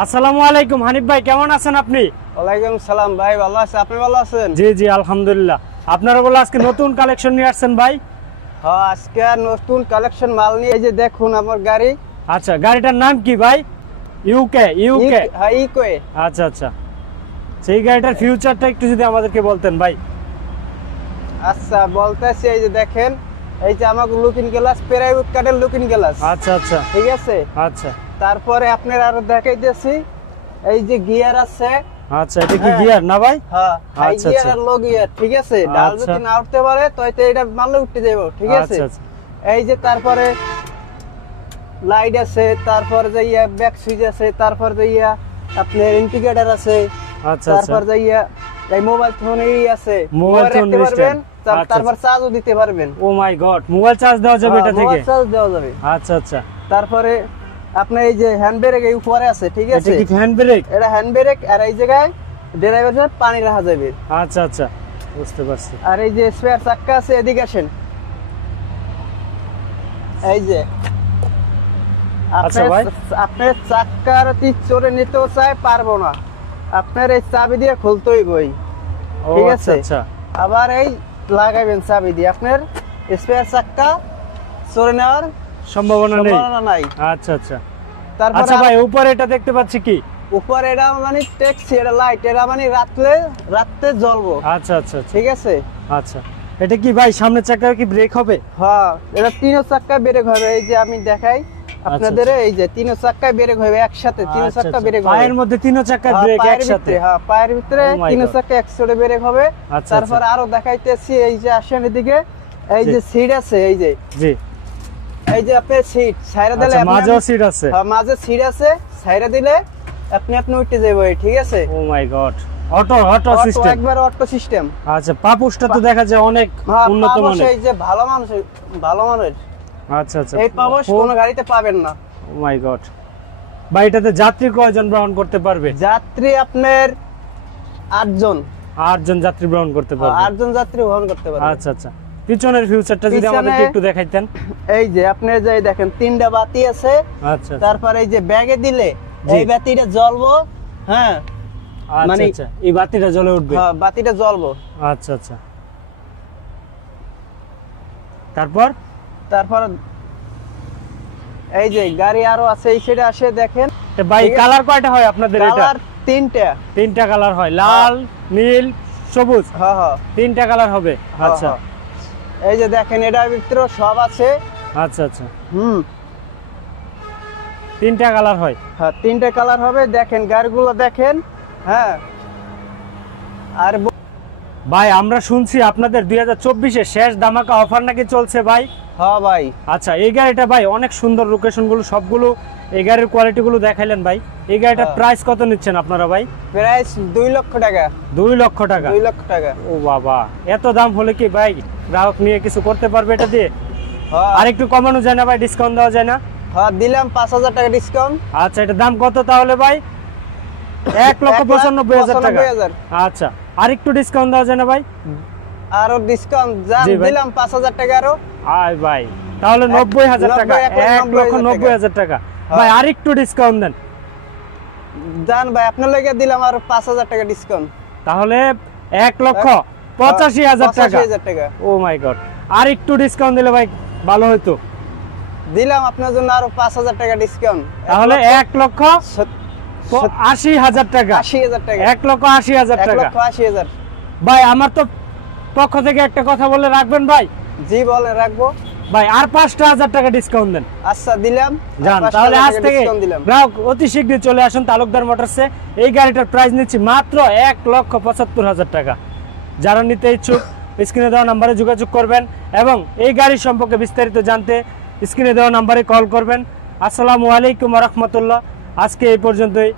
আসসালামু আলাইকুম হানিফ ভাই, কেমন আছেন আপনি? ওয়ালাইকুম সালাম ভাই, ভালো আছি। আপনি ভালো আছেন? জি জি আলহামদুলিল্লাহ। আপনারা বলে আজকে নতুন কালেকশন নিয়ে আসছেন ভাই? হ্যাঁ, আজকে নতুন কালেকশন মাল নিয়ে, এই যে দেখুন আমার গাড়ি। আচ্ছা, গাড়িটার নাম কি ভাই? ইউকে হ্যাঁ, ইকোয়ে। আচ্ছা আচ্ছা, সেই গাড়িটার ফিউচারটা একটু যদি আমাদেরকে বলতেন ভাই। আচ্ছা বলতেছি, এই যে দেখেন, এই যে আমার লুকিং গ্লাস, প্রাইভেট কার্ডের লুকিং গ্লাস। আচ্ছা আচ্ছা ঠিক আছে। আচ্ছা তারপরে আপনার আরো দেখাইতেছি, এই যে গিয়ার আছে। আচ্ছা, এটা কি গিয়ার না ভাই? হ্যাঁ, হাই আচ্ছা, গিয়ার আচ্ছা। আর লো গিয়ার। ঠিক আছে, ডাল আচ্ছা। যদি না উঠতে পারে তো এটা মারলে উঠতে যাবো। ঠিক আছে। আচ্ছা, আচ্ছা। এই যে তারপরে লাইট আছে, তারপর যাইয়া ব্যাক সুইচ আছে, তারপর যাইয়া আপনার ইন্ডিকেটর আছে। আচ্ছা তারপর যাইয়া এই মোবাইল ফোনই আছে, মোবাইল ফোন রাখতে পারবেন, আচ্ছা, তারপর চার্জও দিতে পারবেন। ও মাই গড, মোবাইল চার্জ দেওয়া যাবে এটা থেকে? মোবাইল চার্জ দেওয়া যাবে। আচ্ছা আচ্ছা, তারপরে আপনার এই যে হ্যান্ড ব্রেক এই উপরে আছে। ঠিক এটা আছে, কি হ্যান্ড ব্রেক? এটা হ্যান্ড ব্রেক, আর এই জায়গায় ড্রাইভারের পানি রাখা যাবে। আচ্ছা আচ্ছা, বুঝতে পারছি। আর এই যে স্পেয়ার চাক্কা আছে, এদিকে আসেন। এই যে আচ্ছা ভাই, আপনার চাক্কার চড়ে নিতেও চাই, পারবো না, আপনার এই চাবি দিয়ে খুলতেই বই। ও ঠিক আচ্ছা আছে। আচ্ছা, আবার এই লাগাবেন চাবি দিয়ে, আপনার স্পেয়ার চাক্কা চড়ে নেওয়ার সম্ভাবনা নেই। সম্ভাবনা নাই। আচ্ছা আচ্ছা। তারপর আচ্ছা ভাই, উপরে এটা দেখতে পাচ্ছি কি? উপরে এটা মানে ট্যাক্সি, এটা লাইট, এটা মানে রাত্রে জ্বলবো। আচ্ছা আচ্ছা আচ্ছা, ঠিক আছে। আচ্ছা, এটা কি ভাই সামনের চাকা কি ব্রেক হবে? হ্যাঁ, এটা তিন চাক্কা ব্রেক হবে। এই যে আমি দেখাই আপনাদের, এই যে তিন চাক্কায় ব্রেক হবে একসাথে, তিন আচ্ছা, চাক্কা আচ্ছা। ব্রেক হবে। পায়ের মধ্যে তিন চাকার ব্রেক একসাথে? হ্যাঁ, পায়ের ভিতরে Oh my তিন God. চাক্কা একসাথে ব্রেক হবে। আচ্ছা, তারপর আচ্ছা। আরো দেখাইতেছি, এই যে আসেন এদিকে, এই জি। যে সিট আছে, এই যে জি। এই যে আপনার সিট ছাইরা দিলে, আচ্ছা, মাঝেও সিট আছে? হ্যাঁ, মাঝে সিট আছে, ছাইরা দিলে আপনি উঠতে যাবে। ঠিক আছে। ও মাই গড, অটো সিস্টেম, একবার অটো সিস্টেম। আচ্ছা, পাপুসটা তো দেখা যায় অনেক উন্নত মানের। এই যে ভালো মানের। আচ্ছা আচ্ছা, এই পাবস কোন গাড়িতে পাবেন না। ও মাই গড ভাই, এটাতে যাত্রী কয়জন গ্রহণ করতে পারবে? যাত্রী আপনার 8 জন। 8 জন যাত্রী গ্রহণ করতে পারবে? 8 জন যাত্রী বহন করতে পারবে। আচ্ছা আচ্ছা। পিছনের ফিউচারটা যদি আমাদেরকে একটু দেখাইতেন। এই যে আপনি যাই দেখেন, 3টা বাতি আছে। আচ্ছা, তারপর এই যে ব্যাগে দিলে জি। এই বাতিটা জ্বলবো। হ্যাঁ, আচ্ছা মানে আচ্ছা, এই বাতিটা জ্বলে উঠবে? হ্যাঁ, বাতিটা জ্বলবো। আচ্ছা আচ্ছা। তারপর এই যে গাড়ি আরো আছে, এই সাইডে আসে দেখেন। ভাই, কালার কয়টা হয় আপনাদের? এটা কালার 3টা। 3টা কালার হয়, লাল, নীল, সবুজ। হ্যাঁ হ্যাঁ, 3টা কালার হবে। আচ্ছা এই যে দেখেন, এটার ভিতরে সব আছে। আচ্ছা আচ্ছা, 3টা কালার হয়। হ্যাঁ, 3টা কালার হবে। দেখেন গাড়িগুলো দেখেন। হ্যাঁ, আর ভাই, আমরা শুনছি আপনাদের 2024-এ শেষ ধামাকা অফার নাকি চলছে ভাই? হ্যাঁ ভাই। আচ্ছা, এই গাড়িটা ভাই অনেক সুন্দর, লোকেশন গুলো সবগুলো, এই গাড়ির কোয়ালিটি গুলো দেখাইলেন ভাই। এই গাড়িটার প্রাইস কত নিচ্ছেন আপনারা ভাই? প্রাইস 2 লক্ষ টাকা। 2 লক্ষ টাকা? 2 লক্ষ টাকা। ও বাবা, এত দাম হলে কি ভাই গ্রাহক নিয়ে কিছু করতে পারবে এটা দিয়ে? হ্যাঁ, আর একটু কমানো যায় না ভাই? ডিসকাউন্ট দেওয়া যায় না? হ্যাঁ, দিলাম 5000 টাকা ডিসকাউন্ট। আচ্ছা, এটা দাম কত তাহলে ভাই? 1,95,000 টাকা। 95,000। আচ্ছা, আর একটু ডিসকাউন্ট দেওয়া যায় না ভাই? আরো ডিসকাউন্ট জি ভাই। দিলাম 5000 টাকা আরো। আয় ভাই, তাহলে 90,000 টাকা। 1,90,000 টাকা ভাই, আর একটু ডিসকাউন্ট দেন। জান ভাই, আপনার লাগি দিলাম আরো 5000 টাকা ডিসকাউন্ট। তাহলে 1,85,000 টাকা। 85,000 টাকা। ও মাই গড, আর একটু ডিসকাউন্ট দিলে ভাই ভালো হতো। দিলাম আপনার জন্য আরো 5000 টাকা ডিসকাউন্ট। তাহলে 1,80,000 টাকা। 80,000 টাকা। 1,80,000 টাকা 1,80,000। ভাই, আমার তো পক্ষ থেকে একটা কথা বলে রাখবেন ভাই। জি বলেন, রাখবো ভাই, আর 5,000 টাকা ডিসকাউন্ট দেন। আচ্ছা, দিলাম। জান, 5,000 তাহলে আজ টাকা থেকে ডিসকাউন্ট দিলাম। গ্রাহক অতি শীঘ্রই চলে আসুন তালুকদার মোটরসে। এই গাড়িটার প্রাইস নিচ্ছি মাত্র 1,75,000 টাকা। যারা নিতে ইচ্ছুক স্ক্রিনে দেওয়া নাম্বারে যোগাযোগ করবেন এবং এই গাড়ি সম্পর্কে বিস্তারিত জানতে স্ক্রিনে দেওয়া নাম্বারে কল করবেন। আসসালামু আলাইকুম ওয়া রাহমাতুল্লাহ। আজকে এই পর্যন্তই।